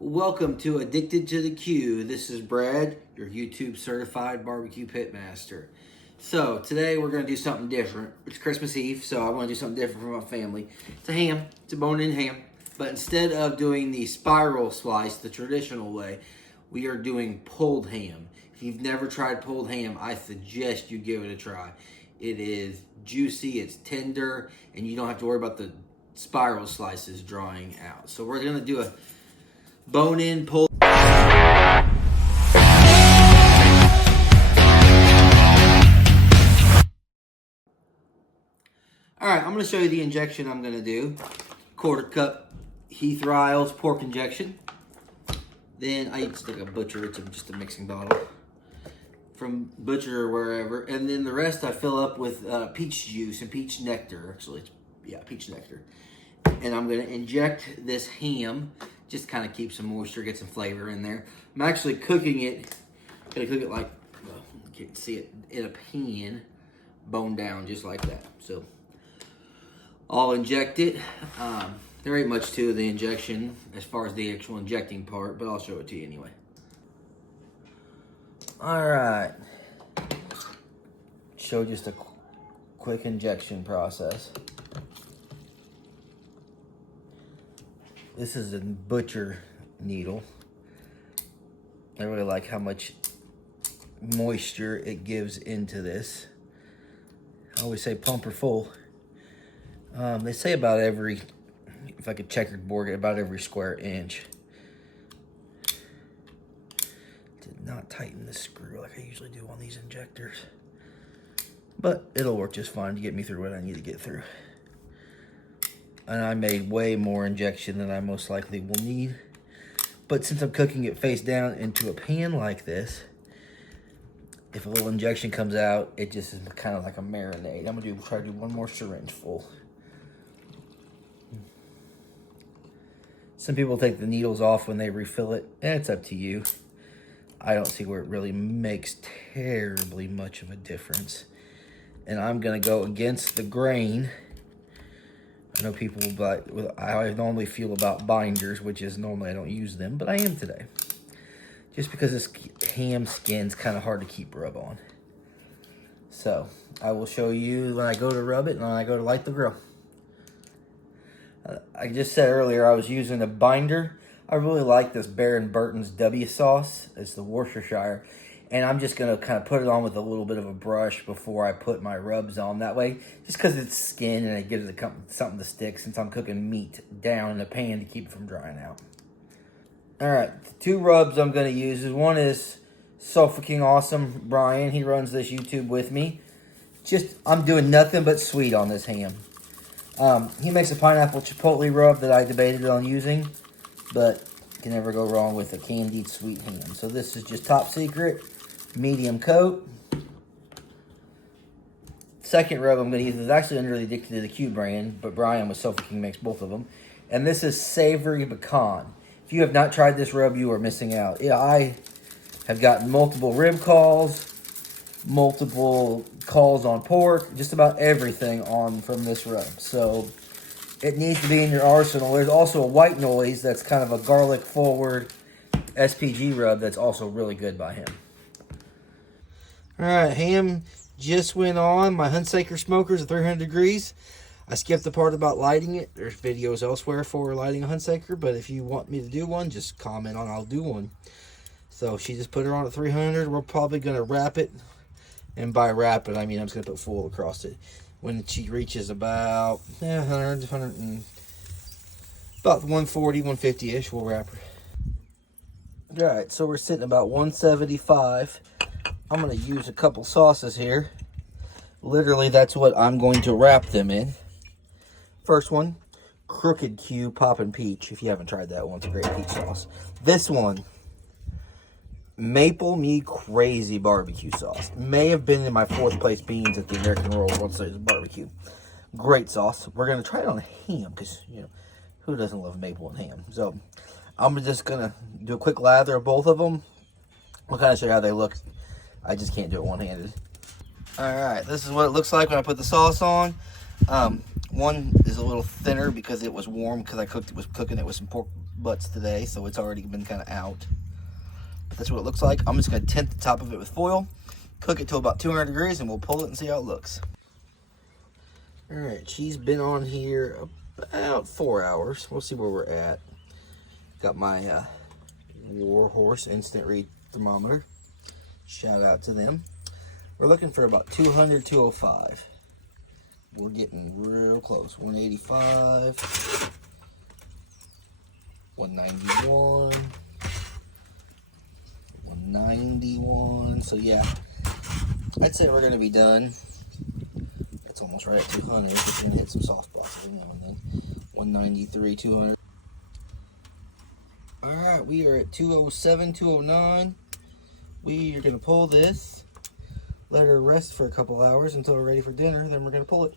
Welcome to Addicted to the Q. This is Brad, your YouTube certified barbecue pit master. So today we're going to do something different. It's Christmas Eve, so I want to do something different for my family. It's a ham. It's a bone-in ham. But instead of doing the spiral slice the traditional way, we are doing pulled ham. If you've never tried pulled ham, I suggest you give it a try. It is juicy, it's tender, and you don't have to worry about the spiral slices drawing out. So we're going to do a bone-in pulled. Alright, I'm going to show you the injection I'm going to do. Quarter cup Heath Riles pork injection. Then I use like a Butcher, it's just a mixing bottle from Butcher or wherever. And then the rest I fill up with peach juice and peach nectar. Actually, peach nectar. And I'm going to inject this ham. Just kind of keep some moisture, get some flavor in there. I'm actually cooking it. Going to cook it like, well, you can see it in a pan, bone down just like that. So I'll inject it. There ain't much to the injection as far as the actual injecting part, but I'll show it to you anyway. All right. Show just a quick injection process. This is a Butcher needle. I really like how much moisture it gives into this. I always say pump her full. They say about every, if I could checkered board, about every square inch. Did not tighten the screw like I usually do on these injectors. But it'll work just fine to get me through what I need to get through. And I made way more injection than I most likely will need. But since I'm cooking it face down into a pan like this, if a little injection comes out, it just is kind of like a marinade. I'm gonna try to do one more syringe full. Some people take the needles off when they refill it, and it's up to you. I don't see where it really makes terribly much of a difference. And I'm gonna go against the grain. I know people like, I normally feel about binders, which is normally I don't use them, but I am today. Just because this ham skin's kind of hard to keep rub on. So I will show you when I go to rub it and when I go to light the grill. I just said earlier I was using a binder. I really like this Baron Burton's W sauce. It's the Worcestershire. And I'm just going to kind of put it on with a little bit of a brush before I put my rubs on. That way, just because it's skin and it gives it something to stick since I'm cooking meat down in the pan to keep it from drying out. Alright, the two rubs I'm going to use is one is So Fucking Awesome Brian. He runs this YouTube with me. I'm doing nothing but sweet on this ham. He makes a pineapple chipotle rub that I debated on using, but you can never go wrong with a candied sweet ham. So this is just Top Secret, medium coat. Second rub I'm going to use is actually under the Addicted to the Q brand, but Brian with Sofa King makes both of them. And this is Savory Pecan. If you have not tried this rub, you are missing out. Yeah, I have gotten multiple rib calls, multiple calls on pork, just about everything from this rub. So it needs to be in your arsenal. There's also a White Noise that's kind of a garlic forward SPG rub that's also really good by him. Alright, ham just went on. My Hunsaker smoker's at 300 degrees. I skipped the part about lighting it. There's videos elsewhere for lighting a Hunsaker, but if you want me to do one, just comment on I'll do one. So she just put her on at 300. We're probably going to wrap it. And by wrap it, I mean I'm just going to put full across it. When she reaches about 100, about 140, 150-ish, we'll wrap her. Alright, so we're sitting about 175. I'm going to use a couple sauces here. Literally, that's what I'm going to wrap them in. First one, Crooked Q Poppin' Peach. If you haven't tried that one, it's a great peach sauce. This one, Maple Me Crazy Barbecue Sauce. May have been in my 4th place beans at the American Royal World Series of Barbecue. Great sauce. We're going to try it on ham because, you know, who doesn't love maple and ham? So, I'm just going to do a quick lather of both of them. I'll kind of show you how they look. I just can't do it one-handed. Alright, this is what it looks like when I put the sauce on. One is a little thinner because it was warm because I was cooking it with some pork butts today, so it's already been kind of out. But that's what it looks like. I'm just going to tint the top of it with foil, cook it to about 200 degrees, and we'll pull it and see how it looks. All right, she's been on here about 4 hours. We'll see where we're at. Got my Warhorse instant read thermometer. Shout out to them. We're looking for about 200, 205. We're getting real close. 185, 191, 191. So yeah, I'd say we're gonna be done. That's almost right at 200. We're gonna hit some soft spots every now and then. 193, 200. All right, we are at 207, 209. We are gonna pull this, let her rest for a couple hours until we're ready for dinner. Then we're gonna pull it.